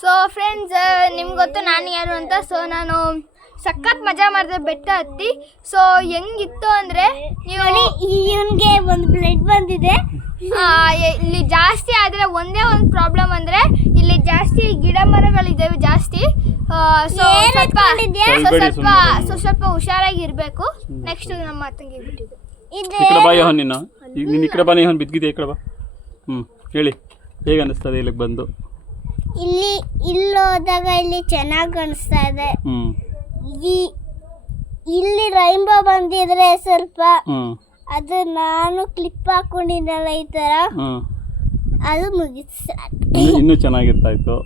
So friends, ನಿಮ್ಗೆ ಗೊತ್ತು ನಾನು ಯಾರು ಅಂತ. ಸೊ ನಾನು ಸಖತ್ ಮಜಾ ಮಾಡಿದೆ ಬೆಟ್ಟ ಹತ್ತಿ. ಸೊ ಹೆಂಗಿತ್ತು ಅಂದರೆ, ನೀವು ಇವನಿಗೆ ಒಂದು ಬ್ಲಡ್ ಬಂದಿದೆ. ಇಲ್ಲಿ ಜಾಸ್ತಿ ಆದರೆ ಒಂದೇ ಒಂದು ಪ್ರಾಬ್ಲಮ್ ಅಂದರೆ, ಇಲ್ಲಿ ಜಾಸ್ತಿ ಗಿಡ ಮರಗಳಿದ್ದಾವೆ ಜಾಸ್ತಿ. ಸೊ ಸ್ವಲ್ಪ ಹುಷಾರಾಗಿರ್ಬೇಕು. ನೆಕ್ಸ್ಟ್ ನಮ್ಮ ತಂಗಿ ಬಿಟ್ಟಿದ್ದು ಹೇಳಿ, ಹೇಗೆ ಅನಿಸ್ತದೆ ಇಲ್ಲಿಗೆ ಬಂದು? ಇಲ್ಲಿ ಹೋದಾಗ ಇಲ್ಲಿ ಚೆನ್ನಾಗಿ ಅನಿಸ್ತಾ ಇದೆ. ಇಲ್ಲಿ ರೈನ್ಬೋ ಬಂದಿದ್ರೆ ಸ್ವಲ್ಪ ಅದು ನಾನು ಕ್ಲಿಪ್ ಹಾಕೊಂಡಿದ್ದಲ್ಲ ಈ ತರ, ಅದು ಮುಗಿತು. ಇನ್ನೂ ಚೆನ್ನಾಗಿರ್ತಾ ಇತ್ತು.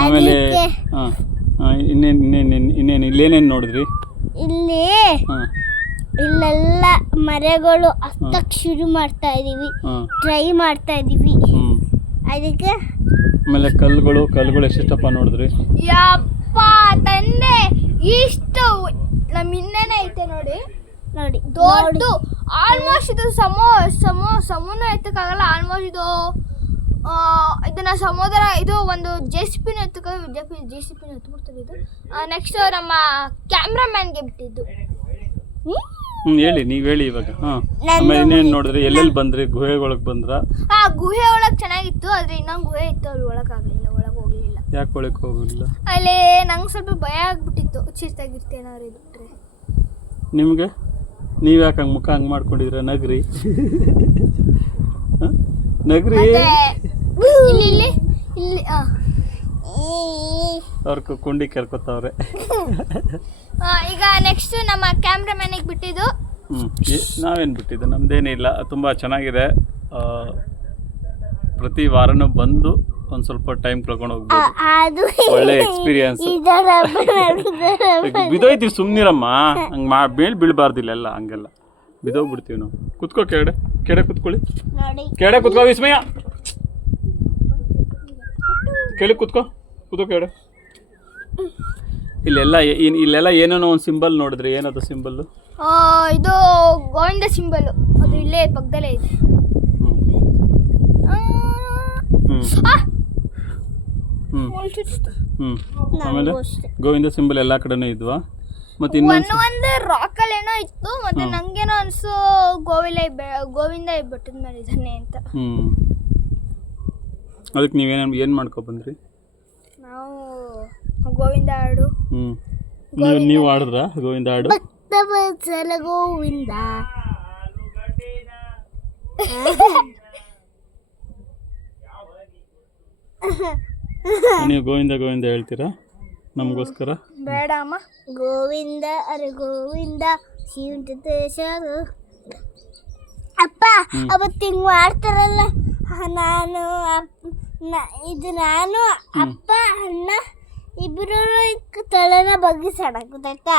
ಆಮೇಲೆ ಇನ್ನೇನು ಇಲ್ಲೇನೇನು ನೋಡಿದ್ರಿ? ಇಲ್ಲೆಲ್ಲ ಮರಗಳು ಹತ್ತಕ್ಕೆ ಶುರು ಮಾಡ್ತಾ ಇದೀವಿ, ಟ್ರೈ ಮಾಡ್ತಾ ಇದೀವಿ. ಅದಕ್ಕೆ ಆಮೇಲೆ ಕಲ್ಲುಗಳು ಎಷ್ಟೆಷ್ಟಪ್ಪ ನೋಡಿದ್ರಿ? ಯಪ್ಪ ತಂದೆ, ಇಷ್ಟು ನಮ್ಮ ಹಿಂದೆನೇ ಐತೆ ನೋಡಿ ದೊಡ್ಡ. ಆಲ್ಮೋಸ್ಟ್ ಇದು ಸಮೂನ ಎತ್ತಕ್ಕಾಗಲ್ಲ. ಆಲ್ಮೋಸ್ಟ್ ಇದನ್ನ ಸಮುದ್ರ, ಇದು ಒಂದು ಜೆಸಿಪಿನ ಎತ್ಬಿಡ್ತದೆ ಇದು. ನೆಕ್ಸ್ಟ್ ನಮ್ಮ ಕ್ಯಾಮ್ರಾಮ್ಯಾನ್ಗೆ ಬಿಟ್ಟಿದ್ದು. ಹೇಳಿ, ನೀವು ಹೇಳಿ ಇವಾಗ. ಆಮೇಲೆ ಇನ್ನೇನು ನೋಡಿದ್ರಿ? ಎಲ್ಲೆಲ್ಲಿ ಬಂದ್ರಿ? ಗುಹೆ ಒಳಗೆ ಬಂದ್ರ? ಗುಹೆ ಒಳಗೆ ಚೆನ್ನಾಗಿತ್ತು, ಆದ್ರೆ ಇನ್ನೊಂದು ಗುಹೆ ಇತ್ತು, ಅಲ್ಲಿ ಒಳಗಾಗಲಿಲ್ಲ, ಒಳಗೆ ಹೋಗ್ಲಿಲ್ಲ. ಯಾಕೆ ಒಳಗೆ ಹೋಗಲಿಲ್ಲ? ಅಲ್ಲಿ ನಂಗೆ ಸ್ವಲ್ಪ ಭಯ ಆಗ್ಬಿಟ್ಟಿತ್ತು, ಚಿರ್ತಾಗಿರ್ತೇನಾರು ಇದ್ಬಿಟ್ರೆ. ನಿಮ್ಗೆ ನೀವು ಯಾಕೆ ಹಂಗೆ ಮುಖ ಹಂಗೆ ಮಾಡ್ಕೊಂಡಿದ್ರ? ನಗ್ರಿ ಇಲ್ಲಿ ಅವ್ರ ಕುಂಡಿ ಕೇಳ್ಕೊತಾವ್ರೆ. ಈಗ ನೆಕ್ಸ್ಟ್ ನಮ್ಮ ಕ್ಯಾಮ್ರಾಮ್ಯಾನಿಗೆ ಬಿಟ್ಟಿದ್ದು. ನಾವೇನು ಬಿಟ್ಟಿದ್ದು? ನಮ್ದೇನಿಲ್ಲ, ತುಂಬ ಚೆನ್ನಾಗಿದೆ. ಪ್ರತಿ ವಾರನೂ ಬಂದು ಒಂದು ಸ್ವಲ್ಪ ಟೈಮ್ ಕಳ್ಕೊಂಡು ಹೋಗ್ಬೋದು. ಒಳ್ಳೆ ಎಕ್ಸ್ಪೀರಿಯನ್ಸ್. ಬಿದೋಯ್ತೀವಿ, ಸುಮ್ಮನಿರಮ್ಮ. ಹಂಗೆ ಬೀಳ್ಬಾರ್ದಿಲ್ಲ ಎಲ್ಲ, ಹಂಗೆಲ್ಲ ಬಿದೋಗ್ಬಿಡ್ತೀವಿ ನಾವು. ಕುತ್ಕೋ, ಕೆಡೆ ಕುತ್ಕೊಳ್ಳಿ. ಕೆಡೆ ಕುತ್ಕೋ ವಿಸ್ಮಯ, ಕೆಳಗೆ ಕುತ್ಕೋ ಕೆಡೆ. ಇಲ್ಲೆಲ್ಲ ಏನೇನೋ ಒಂದು ಸಿಂಬಲ್ ನೋಡಿದ್ರಿ? ಏನದು ಸಿಂಬಲ್? ಇದು ಗೋವಿಂದ ಸಿಂಬಲ್. ಅದು ಇಲ್ಲೇ ಪಕ್ಕದಲ್ಲೇ ಇದೆ. ಆಮೇಲೆ ಗೋವಿಂದ ಸಿಂಬಲ್ ಎಲ್ಲ ಕಡೆನೂ ಇದ್ವಾ? ಮತ್ತೆ ಒಂದು ರಾಕಲ್ಲಿ ಏನೋ ಇತ್ತು. ಮತ್ತೆ ನಂಗೇನೋ ಅನ್ಸು ಗೋವಿಂದ ಬೆಟ್ಟದ ಮೇಲೆ ಇದ್ದಾನೆ ಅಂತ. ಅದಕ್ಕೆ ನೀವೇನು ಮಾಡ್ಕೊ ಬಂದ್ರಿ? ನಾವು ಗೋವಿಂದ ಹಾಡು. ನೀವು ಹಾಡಿದ್ರಾ ಗೋವಿಂದ ಹಾಡು? ಗೋವಿಂದ ನೀವು ಗೋವಿಂದ ಹೇಳ್ತೀರಾ ನಮಗೋಸ್ಕರ? ಬೇಡ ಅಮ್ಮ. ಗೋವಿಂದ ಅರೆ ಗೋವಿಂದ ಅಪ್ಪ ಅವತ್ತು ಹಿಂಗ್ ಮಾಡ್ತಾರಲ್ಲ, ನಾನು ಅಪ್ಪ ಅಣ್ಣ ಇಬ್ರು ತಲೆನ ಬಗ್ಗಿಸೋಣ, ಗೊತ್ತಾಯ್ತಾ?